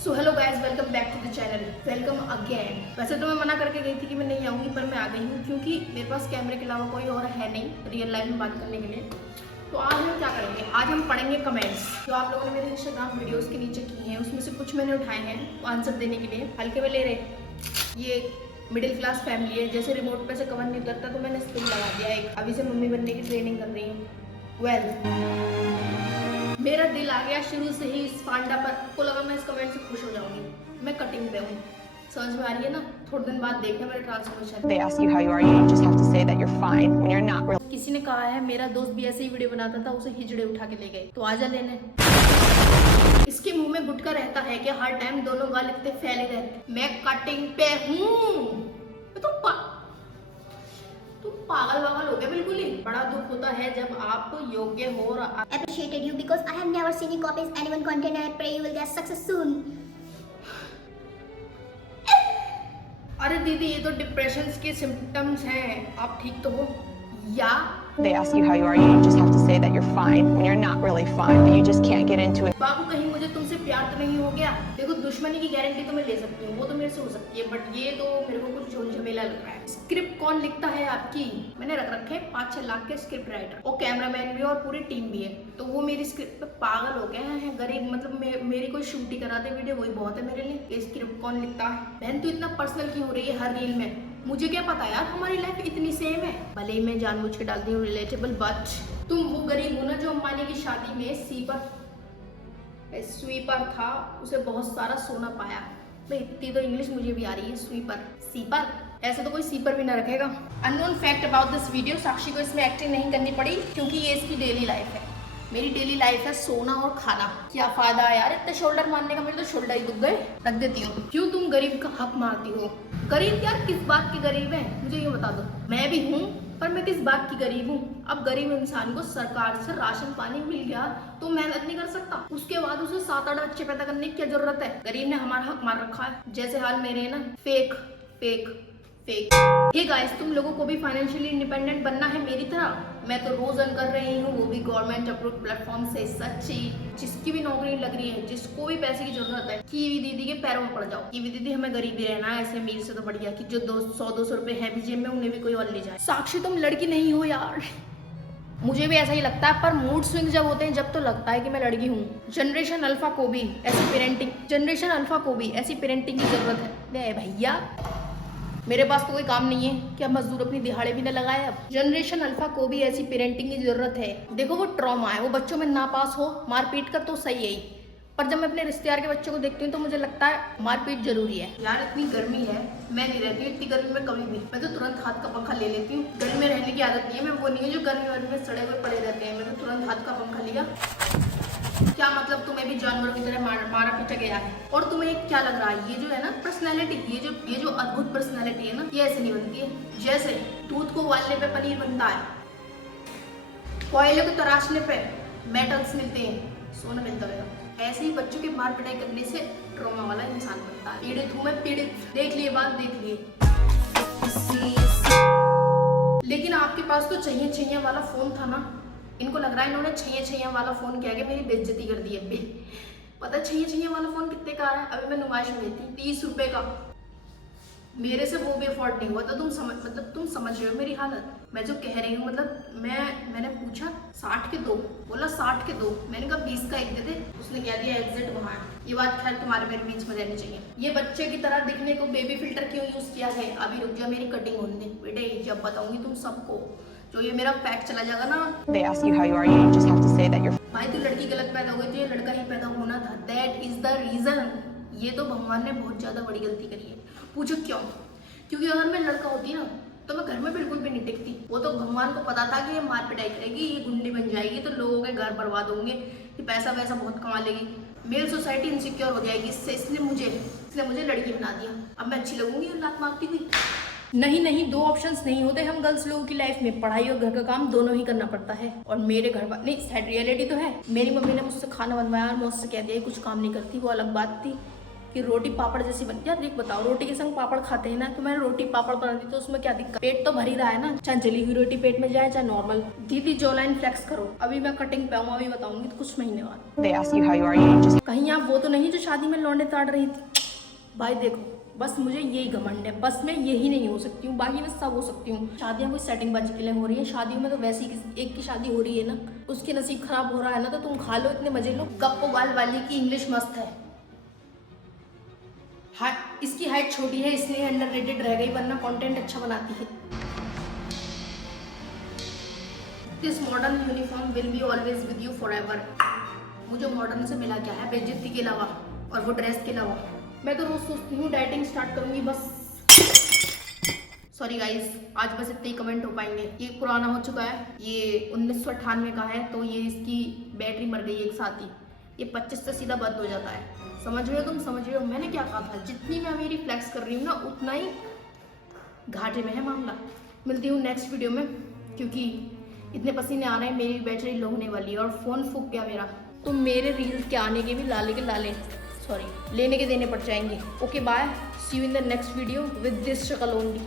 So hello guys, welcome back to the channel. Welcome again. वैसे तो मैं मना करके गई थी कि मैं नहीं आऊँगी, पर मैं आ गई हूँ क्योंकि मेरे पास कैमरे के अलावा कोई और है नहीं रियल लाइफ में बात करने के लिए। तो आज हम क्या करेंगे, आज हम पढ़ेंगे कमेंट्स जो आप लोगों ने मेरे इंस्टाग्राम वीडियोस के नीचे किए हैं। उसमें से कुछ मैंने उठाए हैं आंसर देने के लिए। हल्के में ले रहे, ये मिडिल क्लास फैमिली है, जैसे रिमोट पे से कवर नहीं उतरता तो मैंने स्पिन लगा दिया एक। अभी से मम्मी बनने की ट्रेनिंग कर रही हूँ। मेरा दिल आ गया शुरू से ही इस पांडा पर। को लगा मैं इस कमेंट से खुश हो जाऊंगी। मैं कटिंग पे हूँ, समझ में आ रही है ना? थोड़े दिन बाद देखना मेरे transformation. They ask you how you are, you just have to say that you're fine when you're not really. किसी ने कहा है मेरा दोस्त भी ऐसे ही वीडियो बनाता था, उसे हिजड़े उठा के ले गए, तो आजा लेने। इसके मुंह में गुटका रहता है कि हर टाइम दोनों गाल इतने फैले रहते। मैं कटिंग पे हूँ। तुम पागल वागल हो गए बिल्कुल ही। बड़ा दुख होता है जब आप योग्य हो और Appreciated you because I have never seen you copies anyone content and I pray you will get success soon. अरे दीदी, ये तो डिप्रेशन के सिम्टम्स हैं। आप ठीक तो हो या? They ask you how you are, you just have to say that you're fine when you're not really fine, but you just can't get into it. बाबू, कहीं मुझे तुमसे प्यार तो नहीं हो गया? देखो, दुश्मनी की गारंटी तो मैं ले सकती हूँ, वो तो मेरे से हो सकती है, बट ये तो मेरे को कुछ झोल झमेला लग रहा है। स्क्रिप्ट कौन लिखता है आपकी? मैंने रख रखे 5-6 लाख के स्क्रिप्ट राइटर और कैमरामैन भी और पूरी टीम भी है, तो वो मेरी स्क्रिप्ट पे पागल हो गए हैं। गरीब मतलब मेरी कोई शूट ही करा दे वीडियो, वही बहुत है मेरे लिए। ये स्क्रिप्ट कौन लिखता है? बहन, तू इतना पर्सनल क्यों हो रही है हर रील में? मुझे क्या पता यार, हमारी लाइफ इतनी सेम है। भले ही मैं जानबूझ के डालती हूँ रिलेटेबल, बट तुम वो गरीब हो ना जो अंबानी की शादी में स्वीपर था, उसे बहुत सारा सोना पाया। भाई, इतनी तो इंग्लिश मुझे भी आ रही है। सीपर, ऐसे तो कोई सीपर भी ना रखेगा। Unknown fact about this video, Sakshi को इसमें एक्टिंग नहीं करनी पड़ी क्योंकि ये इसकी डेली लाइफ है। मेरी डेली लाइफ है सोना और खाना। क्या फायदा है यार इतने शोल्डर मारने का? मेरे तो शोल्डर ही दुख गए। रख देती हूँ। क्यों तुम गरीब का हक मारती हो? गरीब यार, किस बात की गरीब है मुझे ये बता दो। मैं भी हूँ, पर मैं किस बात की गरीब हूँ? अब गरीब इंसान को सरकार से राशन पानी मिल गया तो मेहनत नहीं कर सकता, उसके बाद उसे 7-8 बच्चे पैदा करने की क्या जरूरत है? गरीब ने हमारा हक मार रखा है, जैसे हाल मेरे है ना। फेक। हे गाइस, तुम लोगों को भी फाइनेंशियली इंडिपेंडेंट बनना है मेरी तरह? मैं तो रोज अर्न कर रही हूँ, वो भी गवर्नमेंट अप्रूव प्लेटफॉर्म से। सच्ची, जिसकी भी नौकरी लग रही है, जिसको भी पैसे की जरूरत है, कीवी दीदी के पैरों में पड़ जाओ। कीवी दीदी, हमें गरीबी रहना है, ऐसे अमीर से तो बढ़िया कि जो 100-200 रुपए है भी जेब में, उन्हें भी कोई और ले जाए। साक्षी, तुम लड़की नहीं हो यार। मुझे भी ऐसा ही लगता है, पर मूड स्विंग जब होते हैं जब तो लगता है कि मैं लड़की हूँ। जनरेशन अल्फा को भी ऐसी पेरेंटिंग की जरूरत है। भैया, मेरे पास तो कोई काम नहीं है, क्या मजदूर अपनी दिहाड़े भी न लगाए? अब जनरेशन अल्फा को भी ऐसी पेरेंटिंग की जरूरत है। देखो, वो ट्रॉमा है, वो बच्चों में नापास हो मारपीट का तो सही है, पर जब मैं अपने रिश्तेदार के बच्चों को देखती हूँ तो मुझे लगता है मारपीट जरूरी है। यार, इतनी गर्मी है, मैं नहीं रहती हूँ इतनी गर्मी में कभी भी। मैं तो तुरंत हाथ का पंखा ले लेती हूँ। गर्मी में रहने की आदत नहीं है। मैं वो नहीं है जो गर्मी में सड़े हुए पड़े रहते हैं। मैं तो तुरंत हाथ का पंखा लिया। क्या मतलब, तुम्हें भी जानवरों की तरह मारा पीटा गया है? और तुम्हें क्या लग रहा है, ये जो है ना पर्सनैलिटी, ये जो अद्भुत पर्सनैलिटी है ना, ये ऐसे नहीं बनती है। जैसे दूध को उबालने पे पनीर बनता है, कोयले को तराशने पे मेटल्स मिलते हैं, सोना मिलता है, ऐसे ही बच्चों के मार पिटाई करने से ट्रॉमा वाला इंसान बनता है। पीड़ित हूँ मैं, पीड़ित। देख लिए बात, देख लिए। लेकिन आपके पास तो छैया वाला फोन था ना। इनको लग रहा है इन्होंने छैया वाला फोन किया कि मेरी बेइज्जती कर दी है। पता छैया वाला फोन कितने का है? अभी मैं नुमाइश में लेती 30 रुपए का। मेरे से वो भी अफोर्ड नहीं हुआ, तो तुम समझ रहे हो मेरी हालत। मैं जो कह रही हूँ, मतलब मैंने पूछा 60 के दो, बोला 60 के दो। मैंने कहा 20 का एक दे दे, उसने कह दिया एग्जिट वहाँ है। ये बात खैर तुम्हारे मेरे बीच में रहनी चाहिए। ये बच्चे की तरह दिखने को बेबी फिल्टर क्यों यूज किया है? अभी रुक जाओ, मेरी कटिंग होने दे बेटे, जब बताऊंगी तुम सबको। जो ये मेरा फैक्ट चला जाएगा ना। They ask you how you are, you just have to say that you're. भाई, तू लड़की गलत पैदा हो गई, तो ये लड़का ही पैदा होना था। That is the reason. ये तो भगवान ने बहुत ज्यादा बड़ी गलती करी है। पूछो क्यों? क्योंकि अगर मैं लड़का होती ना तो मैं घर में बिल्कुल भी नहीं टिकती। वो तो भगवान को पता था कि ये मार पिटाई करेगी, ये गुंडी बन जाएगी, तो लोगों के घर बर्बाद होंगे, ये पैसा वैसा बहुत कमा लेगी, मेल सोसाइटी इनसिक्योर हो जाएगी इससे। इसलिए मुझे लड़की बना दिया। अब मैं अच्छी लगूंगी और लात मारती हुई? नहीं, 2 ऑप्शंस नहीं होते हम गर्ल्स लोगों की लाइफ में। पढ़ाई और घर का काम दोनों ही करना पड़ता है। और मेरे घर नहीं, सैड रियलिटी तो है। मेरी मम्मी ने मुझसे खाना बनवाया और मुझसे कह दिया कुछ काम नहीं करती, वो अलग बात थी। कि रोटी पापड़ जैसी बनती है। देख बताओ, रोटी के संग पापड़ खाते हैं ना, तो मैंने रोटी पापड़ बना दी तो उसमें क्या दिक्कत, पेट तो भर ही रहा है ना, चाहे जली हुई रोटी पेट में जाए चाहे नॉर्मल। दीदी जो लाइन फ्लेक्स करो, अभी मैं कटिंग पे आऊँ, अभी बताऊंगी तो कुछ महीने बाद। They ask you how you are, you just कहीं आप वो तो नहीं जो शादी में लौंडे ताड़ रही थी। भाई देखो, बस मुझे यही घमंड है, बस मैं यही नहीं हो सकती हूँ, बाकी मैं सब हो सकती हूँ। शादियाँ कोई सेटिंग बाजी के लिए हो रही है, शादियों में तो वैसे ही एक की शादी हो रही है ना, उसके नसीब खराब हो रहा है ना, तो तुम खा लो, इतने मजे लो। गप्पो गाल वाली की इंग्लिश मस्त है। इसकी हाइट छोटी है इसलिए अंडररेटेड रह गई, वरना कंटेंट अच्छा बनाती है। This modern uniform will be always with you forever. मुझे मॉडर्न से मिला क्या है, बेइज्जती के अलावा और वो ड्रेस के अलावा। मैं तो रोज सोचती हूँ डाइटिंग स्टार्ट करूंगी बस। सॉरी गाइस, आज बस इतने ही कमेंट हो पाएंगे। ये पुराना हो चुका है, ये 1998 का है, तो ये इसकी बैटरी मर गई एक साथ ही। ये 25 से सीधा बंद हो जाता है। समझ रहे हो तुम, समझ रहे हो मैंने क्या कहा था। जितनी मैं मेरी फ्लैक्स कर रही हूँ ना, उतना ही घाटे में है मामला। मिलती हूँ नेक्स्ट वीडियो में, क्योंकि इतने पसीने आ रहे हैं, मेरी बैटरी लो होने वाली है और फ़ोन फूक गया मेरा, तो मेरे रील्स के आने के भी लाले के लाले, सॉरी लेने के देने पड़ जाएंगे। Okay bye, see you in the next video with this शक्ल ओनली।